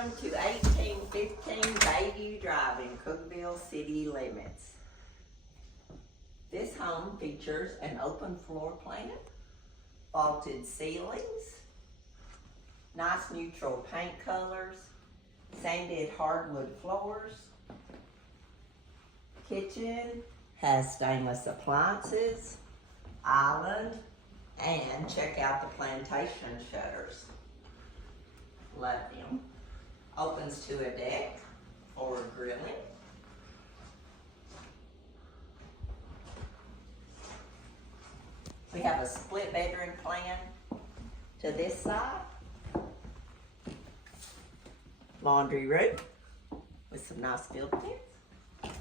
Welcome to 1815 Bayview Drive in Cookeville city limits. This home features an open floor plan, vaulted ceilings, nice neutral paint colors, sanded hardwood floors. Kitchen has stainless appliances, island, and check out the plantation shutters. Love them. Opens to a deck for grilling. We have a split bedroom plan to this side. Laundry room with some nice built-ins.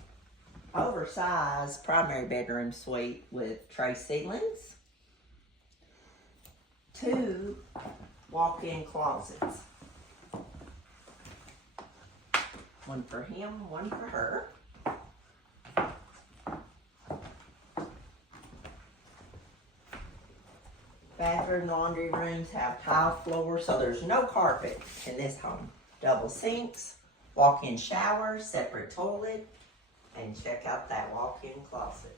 Oversized primary bedroom suite with tray ceilings. 2 walk-in closets. One for him, one for her. Bathroom, laundry rooms have tile floors, so there's no carpet in this home. Double sinks, walk-in shower, separate toilet, and check out that walk-in closet.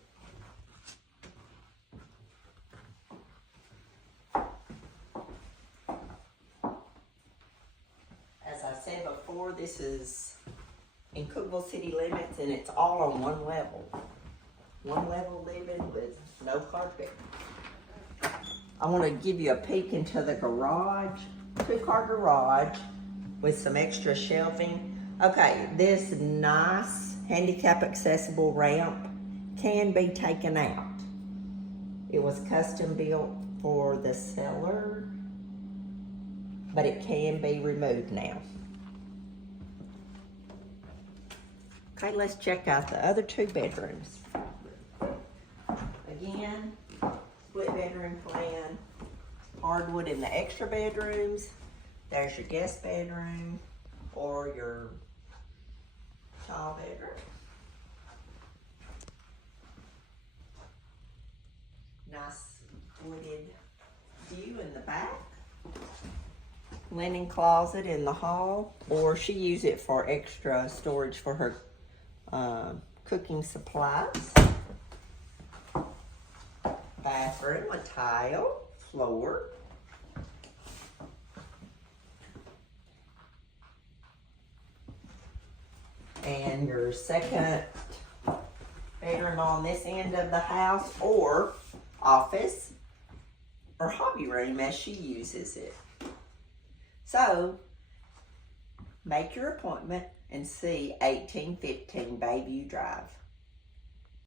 As I said before, this is in Cookeville city limits, and it's all on one level. One level living with no carpet. I want to give you a peek into the garage. 2-car garage with some extra shelving. Okay, this nice handicap accessible ramp can be taken out. It was custom built for the seller, but it can be removed now. Okay, let's check out the other 2 bedrooms. Again, split bedroom plan, hardwood in the extra bedrooms. There's your guest bedroom or your child bedroom. Nice wooded view in the back. Linen closet in the hall, or she used it for extra storage for her cooking supplies. Bathroom with tile floor. And your second bedroom on this end of the house, or office, or hobby room as she uses it. So, make your appointment and see 1815 Bayview Drive.